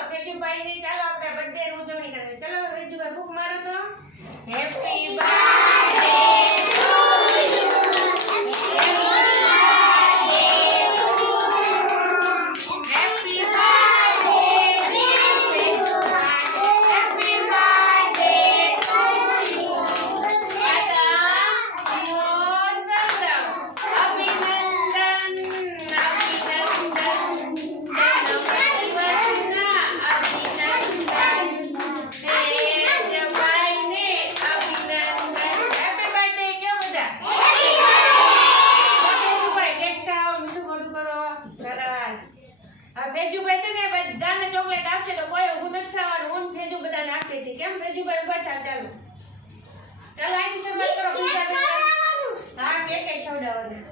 તો ફેજુભાઈ ને ચાલો આપણે બર્થડે ની ઉજવણી કરીએ. ચલો ફેજુભાઈ ફૂંક મારો તો. Happy birthday to you. Happy birthday Fejubhai. Happy birthday to you. Fejubhai છે ને બધાને ચોકલેટ આપશે તો કોઈ ઊભું નથી થવાનું. હું ફેજુ બધાને આપે છે. કેમ ફેજુભાઈ ઉભા થાવ. ચાલો ચાલો અહીંથી શરૂઆત કરો. હા કેક ખવડાવવાના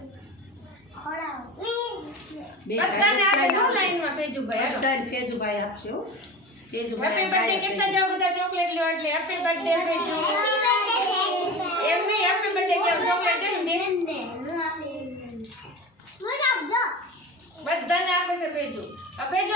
બધાને આપે જો લાઈનમાં ફેજુભાઈ. બધાને ફેજુભાઈ આપશે હો. ફેજુભાઈ હેપી બર્થડે કેટલા જાવ બધા ચોકલેટ લ્યો એટલે હેપી બર્થડે ફેજુ. એમ નહીં હેપી બર્થડે કેમ ચોકલેટ દે ને બધાને આપે છે ફેજુ. આ ફેજુ